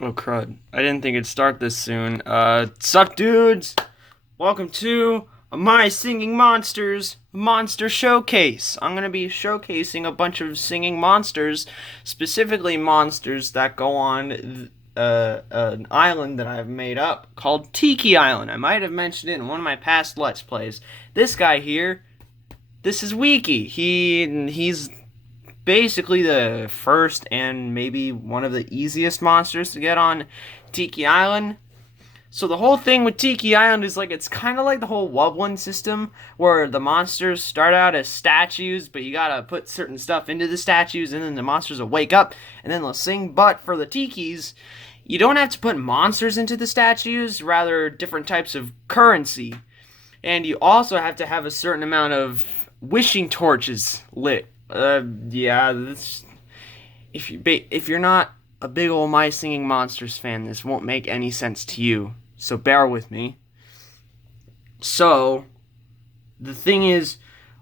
Oh crud. I didn't think it'd start this soon. Sup dudes? Welcome to My Singing Monsters Monster Showcase. I'm gonna be showcasing a bunch of singing monsters, specifically monsters that go on an island that I've made up called Tiki Island. I might have mentioned it in one of my past Let's Plays. This guy here, this is Weekee. He's basically the first and maybe one of the easiest monsters to get on Tiki Island. So the whole thing with Tiki Island is like it's kind of like the whole Wublin system where the monsters start out as statues, but you gotta put certain stuff into the statues and then the monsters will wake up and then they'll sing. But for the Tikis, you don't have to put monsters into the statues, rather different types of currency. And you also have to have a certain amount of wishing torches lit. Yeah, if you're not a big old My Singing Monsters fan, this won't make any sense to you. So bear with me. So, the thing is,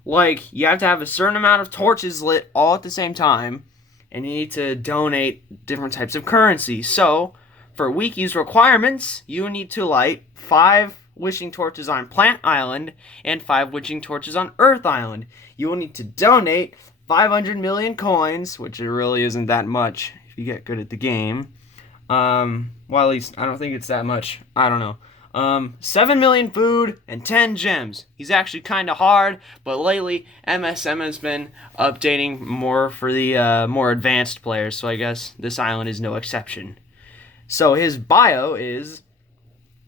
like, you have to have a certain amount of torches lit all at the same time, and you need to donate different types of currency. So, for Weekee's requirements, you need to light 5 wishing torches on Plant Island and 5 wishing torches on Earth Island. You will need to donate 500 million coins, which it really isn't that much if you get good at the game. Well, at least I don't think it's that much. I don't know. 7 million food and 10 gems. He's actually kind of hard, but lately MSM has been updating more for the more advanced players, so I guess this island is no exception. So his bio is: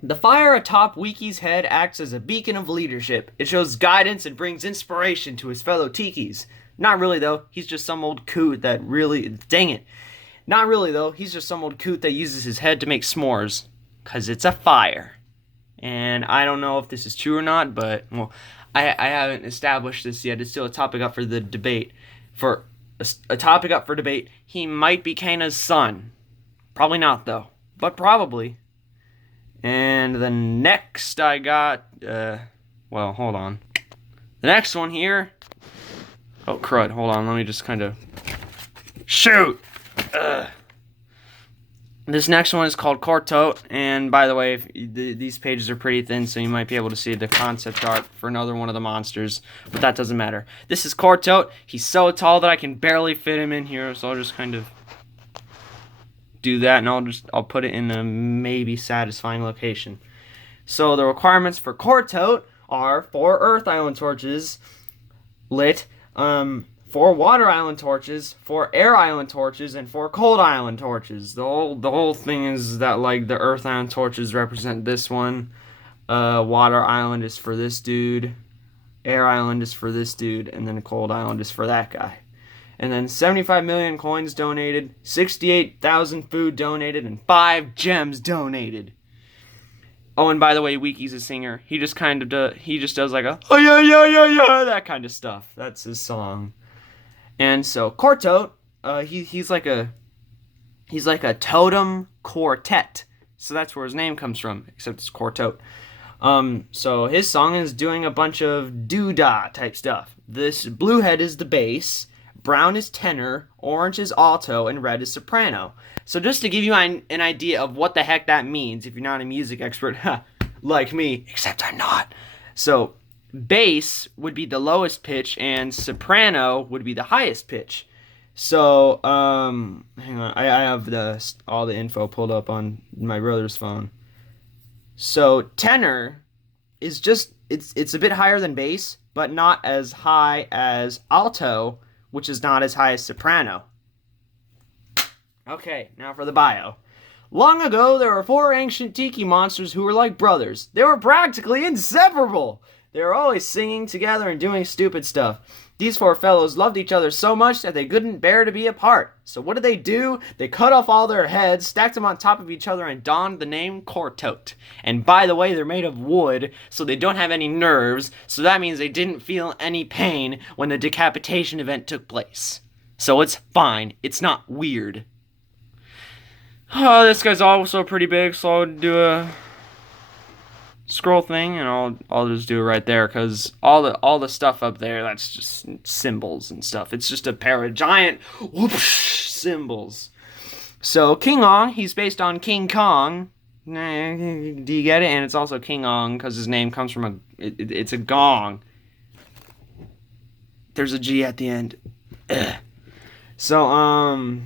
the fire atop Weekee's head acts as a beacon of leadership. It shows guidance and brings inspiration to his fellow Tikis. Not really, though. He's just some old coot that really... Dang it. Not really, though. He's just some old coot that uses his head to make s'mores. Because it's a fire. And I don't know if this is true or not, but... Well, I haven't established this yet. It's still a topic up for the debate. For a topic up for debate, he might be Kana's son. Probably not, though. But probably. And the next I got... well, hold on. The next one here... Oh, crud. Hold on. Let me just kind of... Shoot! This next one is called Thoth. And by the way, these pages are pretty thin, so you might be able to see the concept art for another one of the monsters. But that doesn't matter. This is Thoth. He's so tall that I can barely fit him in here, so I'll just kind of do that, and I'll put it in a maybe satisfying location. So the requirements for Thoth are 4 Earth Island torches lit, 4 Water Island torches, 4 Air Island torches, and 4 Cold Island torches. The whole thing is that, like, the Earth Island torches represent this one, Water Island is for this dude, Air Island is for this dude, and then Cold Island is for that guy. And then 75 million coins donated, 68,000 food donated, and 5 gems donated. Oh, and by the way, Weekee's a singer. He just does like a, oh yeah, yeah, yeah, yeah, that kind of stuff. That's his song. And so, Thoth, he's like a totem quartet. So that's where his name comes from, except it's Thoth. So his song is doing a bunch of doodah type stuff. This blue head is the bass, brown is tenor, orange is alto, and red is soprano. So just to give you an idea of what the heck that means, if you're not a music expert, like me, except I'm not. So bass would be the lowest pitch, and soprano would be the highest pitch. So, hang on, I have all the info pulled up on my brother's phone. So tenor is just, it's a bit higher than bass, but not as high as alto, which is not as high as soprano. Okay, now for the bio. Long ago, there were 4 ancient tiki monsters who were like brothers. They were practically inseparable. They were always singing together and doing stupid stuff. These 4 fellows loved each other so much that they couldn't bear to be apart. So what did? They cut off all their heads, stacked them on top of each other, and donned the name Thoth. And by the way, they're made of wood, so they don't have any nerves, so that means they didn't feel any pain when the decapitation event took place. So it's fine. It's not weird. Oh, this guy's also pretty big, so I'll do a scroll thing, and I'll just do it right there, because all the stuff up there, that's just symbols and stuff. It's just a pair of giant whoosh symbols. So King Ong, he's based on King Kong. Do you get it? And it's also King Ong because his name comes from it's a gong. There's a G at the end. Ugh. So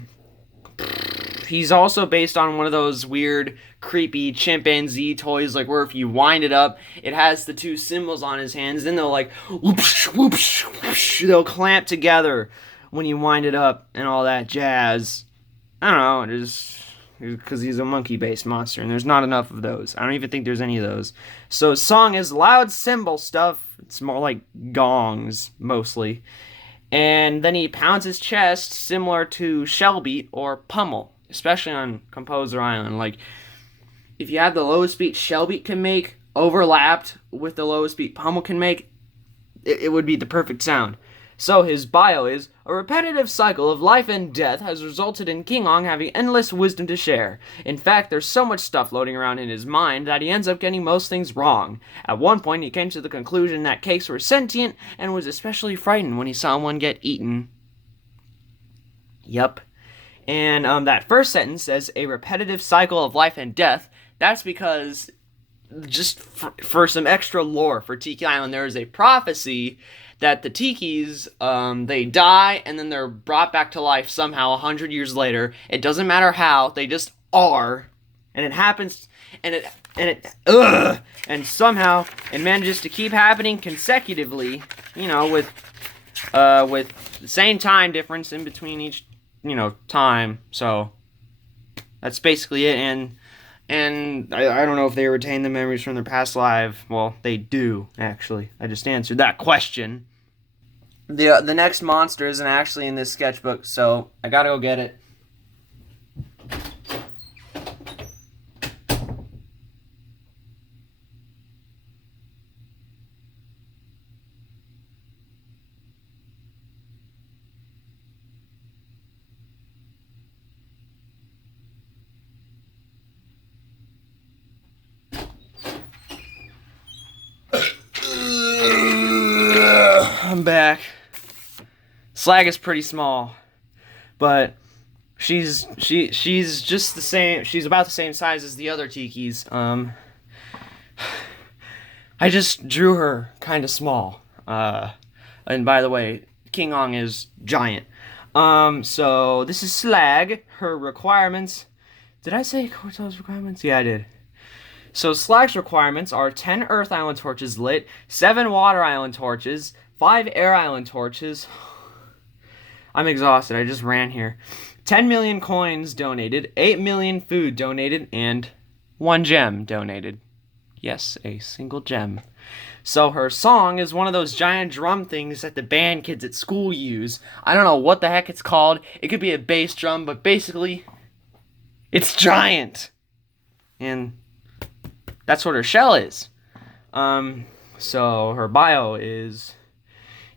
he's also based on one of those weird, creepy chimpanzee toys, like where if you wind it up, it has the two symbols on his hands. Then they'll like whoosh, whoosh, whoosh, they'll clamp together when you wind it up and all that jazz. I don't know, just because he's a monkey-based monster, and there's not enough of those. I don't even think there's any of those. So his song is loud cymbal stuff. It's more like gongs, mostly. And then he pounds his chest similar to shellbeat or pummel, especially on Composer Island. Like, if you have the lowest beat shellbeat can make overlapped with the lowest beat pummel can make, it would be the perfect sound. So his bio is, a repetitive cycle of life and death has resulted in King Ong having endless wisdom to share. In fact, there's so much stuff floating around in his mind that he ends up getting most things wrong. At one point, he came to the conclusion that cakes were sentient and was especially frightened when he saw one get eaten. Yep. And that first sentence says, a repetitive cycle of life and death. That's because, just for some extra lore for Tiki Island, there is a prophecy that the Tikis, they die and then they're brought back to life somehow 100 years later. It doesn't matter how, they just are. And it happens, and somehow it manages to keep happening consecutively, with the same time difference in between each, time. So that's basically it. And I don't know if they retain the memories from their past life. Well, they do, actually. I just answered that question. The next monster isn't actually in this sketchbook, so I gotta go get it. I'm back. Slag is pretty small, but she's just the same. She's about the same size as the other tikis. I just drew her kind of small. And by the way, King Ong is giant. So this is Slag. Her requirements. Did I say Corto's requirements? Yeah, I did. So Slag's requirements are 10 Earth Island torches lit, 7 Water Island torches, 5 Air Island torches. I'm exhausted. I just ran here. 10 million coins donated, 8 million food donated, and 1 gem donated. Yes, a single gem. So her song is one of those giant drum things that the band kids at school use. I don't know what the heck it's called. It could be a bass drum, but basically, it's giant. And that's what her shell is. So her bio is,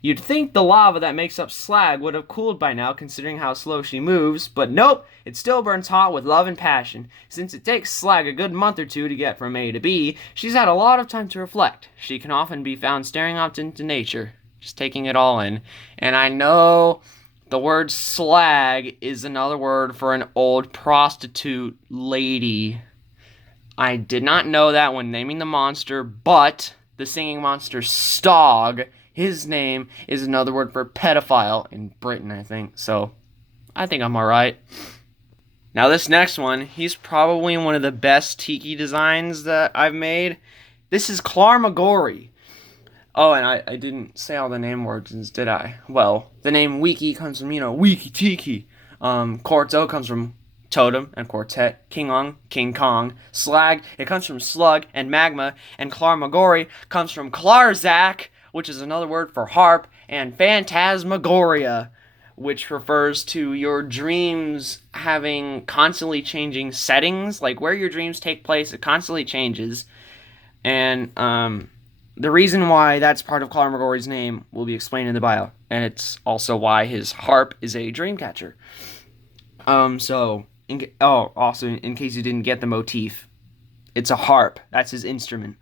you'd think the lava that makes up Slag would have cooled by now considering how slow she moves, but nope, it still burns hot with love and passion. Since it takes Slag a good month or two to get from A to B, she's had a lot of time to reflect. She can often be found staring out into nature, just taking it all in. And I know the word slag is another word for an old prostitute lady. I did not know that when naming the monster, but the singing monster Stog, his name is another word for pedophile in Britain, I think. So, I think I'm alright. Now this next one, he's probably one of the best tiki designs that I've made. This is Clara. Oh, and I didn't say all the name words, did I? Well, the name Weekee comes from, Weekee Tiki. Quarto comes from Totem and Quartet, King Ong, King Kong, Slag, it comes from Slug and Magma, and Klarmagori comes from Klarzak, which is another word for harp, and Phantasmagoria, which refers to your dreams having constantly changing settings, like where your dreams take place, it constantly changes, and the reason why that's part of Klarmagori's name will be explained in the bio, and it's also why his harp is a dream catcher. Also, in case you didn't get the motif, it's a harp. That's his instrument.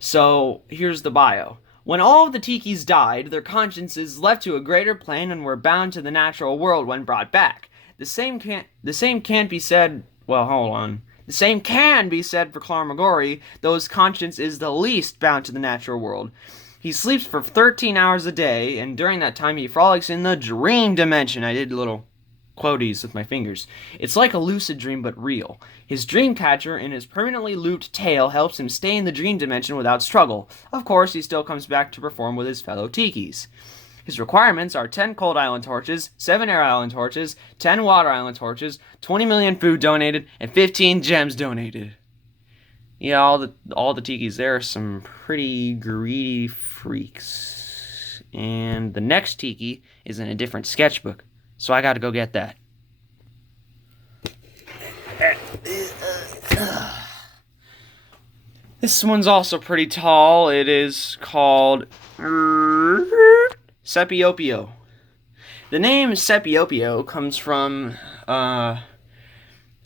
So, here's the bio. When all of the tikis died, their consciences left to a greater plane and were bound to the natural world when brought back. The same can't be said. Well, hold on. The same can be said for Clara, though his conscience is the least bound to the natural world. He sleeps for 13 hours a day, and during that time he frolics in the dream dimension. I did little quotes with my fingers. It's like a lucid dream, but real. His dream catcher and his permanently looped tail helps him stay in the dream dimension without struggle. Of course, he still comes back to perform with his fellow Tikis. His requirements are 10 cold island torches, 7 air island torches, 10 water island torches, 20 million food donated, and 15 gems donated. Yeah, all the Tikis there are some pretty greedy freaks. And the next Tiki is in a different sketchbook, so I gotta go get that. This one's also pretty tall. It is called Scipio Pio. The name Scipio Pio comes from,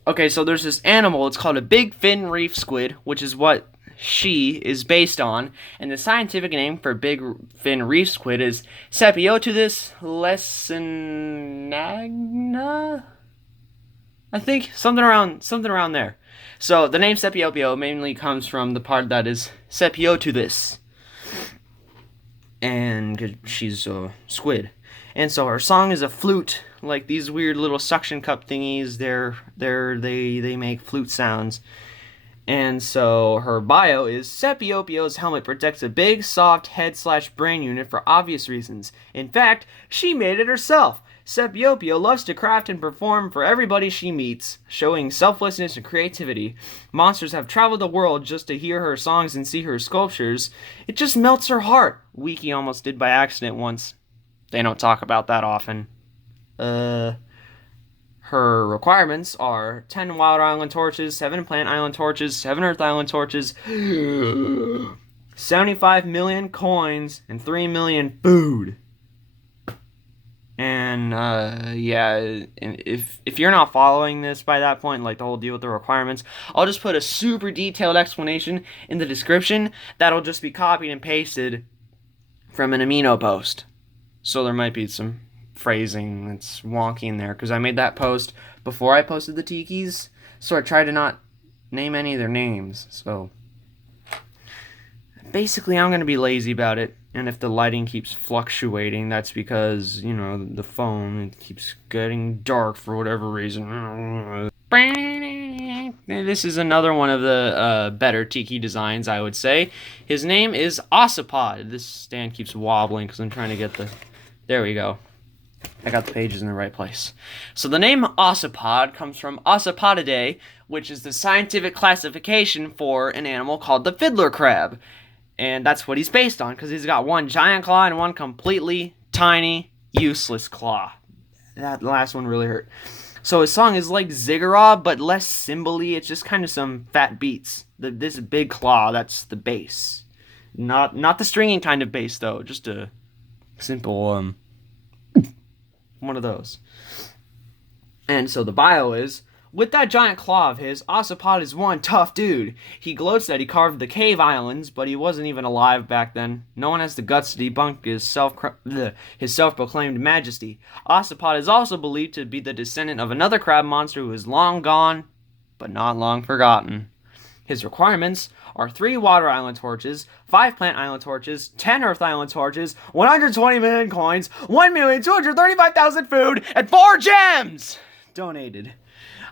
okay, so there's this animal, it's called a big fin reef squid, which is what she is based on, and the scientific name for big fin reef squid is Scipiotudus lesinagna? I think, something around there. So, the name Scipio Pio mainly comes from the part that is Scipiotudus. And she's a squid. And so her song is a flute, like these weird little suction cup thingies. They make flute sounds. And so her bio is Scipio Pio's helmet protects a big, soft head/brain unit for obvious reasons. In fact, she made it herself. Scipio Pio loves to craft and perform for everybody she meets, showing selflessness and creativity. Monsters have traveled the world just to hear her songs and see her sculptures. It just melts her heart. Weekee almost did by accident once. They don't talk about that often. Her requirements are 10 wild island torches, 7 plant island torches, 7 earth island torches, 75 million coins, and 3 million food. And, yeah, and if you're not following this by that point, like the whole deal with the requirements, I'll just put a super detailed explanation in the description that'll just be copied and pasted from an amino post. So there might be some phrasing that's wonky in there, because I made that post before I posted the Tikis, so I tried to not name any of their names. So basically I'm going to be lazy about it, and if the lighting keeps fluctuating, that's because, you know, the phone, it keeps getting dark for whatever reason. This is another one of the better Tiki designs, I would say. His name is AUSA Pod. This stand keeps wobbling because I'm trying to get the... There we go. I got the pages in the right place. So the name AUSA Pod comes from Ausapodidae, which is the scientific classification for an animal called the fiddler crab. And that's what he's based on, because he's got one giant claw and one completely tiny, useless claw. That last one really hurt. So his song is like Ziggurat, but less cymbally. It's just kind of some fat beats. This big claw, that's the bass. Not the stringing kind of bass, though. Just a simple, one of those. And so the bio is, with that giant claw of his, AUSA Pod is one tough dude. He gloats that he carved the cave islands, but he wasn't even alive back then. No one has the guts to debunk his self-proclaimed majesty. AUSA Pod is also believed to be the descendant of another crab monster who is long gone, but not long forgotten. His requirements are 3 water island torches, 5 plant island torches, 10 earth island torches, 120 million coins, 1,235,000 food, and 4 gems donated.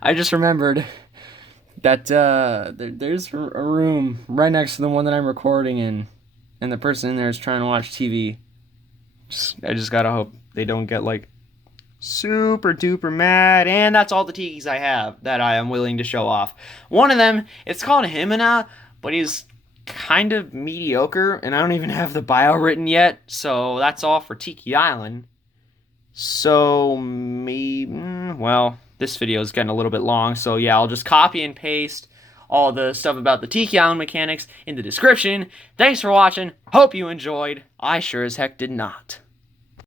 I just remembered that there's a room right next to the one that I'm recording in, and the person in there is trying to watch TV. I just gotta hope they don't get, like, super duper mad. And that's all the Tikis I have that I am willing to show off. One of them, it's called Himina, but he's kind of mediocre, and I don't even have the bio written yet, so that's all for Tiki Island. So, well, this video is getting a little bit long, so yeah, I'll just copy and paste all the stuff about the Tiki Island mechanics in the description. Thanks for watching. Hope you enjoyed. I sure as heck did not.